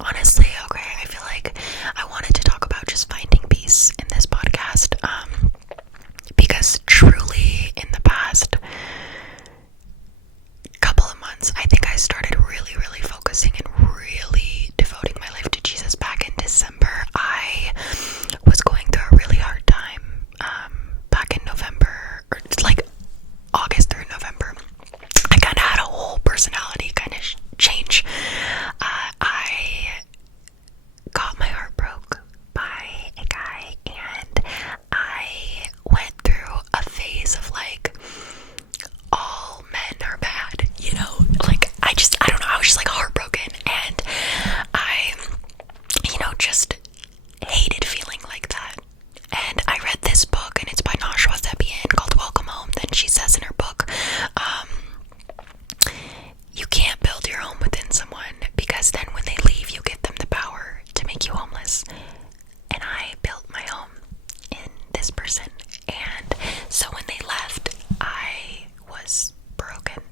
Honestly, okay, I feel like I wanted to talk about just finding peace in this podcast, because truly in the past couple of months, I think I started really, really focusing and really devoting my life to Jesus. Back in December, I was going through a really hard time, back in November, or it's like August through November. I kind of had a whole personality kind of change. I got my heart broke by a guy, and I went through a phase of like, all men are bad, you know, like I don't know, I was just like heartbroken, and I, just hated feeling like that. And I read this book, and it's by ғᴏʟʟᴏᴡ called Welcome Home. Then she says in her book, you can't build your home within someone, because then when they leave, you give them the power to make you homeless. And I built my home in this person, and so when they left, I was broken,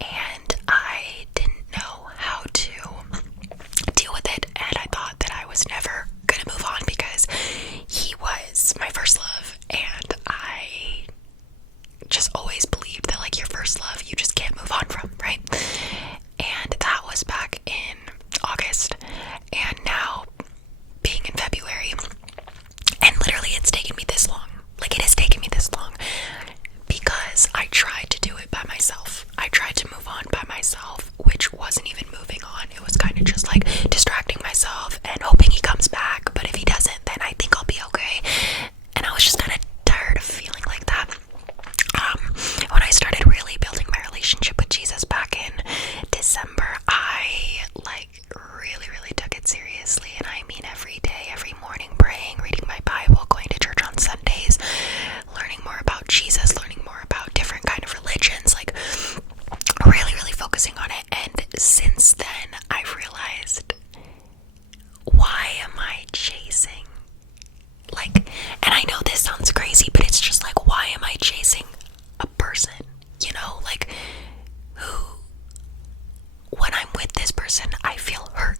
and I didn't know how to deal with it, and I thought that I was never gonna move on because he was my first love, and I just always believed that like your first love you just can't move on from, right? And that was back in August, and now being in February, and literally it's taken me this long. Like, it has taken me this long because I tried to do it by myself. I tried to move on by myself, which wasn't even moving on. It was kind of just like distracting myself and hoping he comes back, but if he doesn't, then I think I'll be okay. And I was just kind of tired of feeling like that. When I started really building my relationship with Jesus back in December, I like really, really took it seriously, and I mean every day, every morning, praying, reading my Bible, going to church on Sundays, learning more about Jesus, learning more about different kind of religions, like really, really focusing on it. And since then, I've realized, why am I chasing? Like, and I know this sounds crazy, but it's just like, why am I chasing a person, like, who, when I'm with this person, I feel hurt,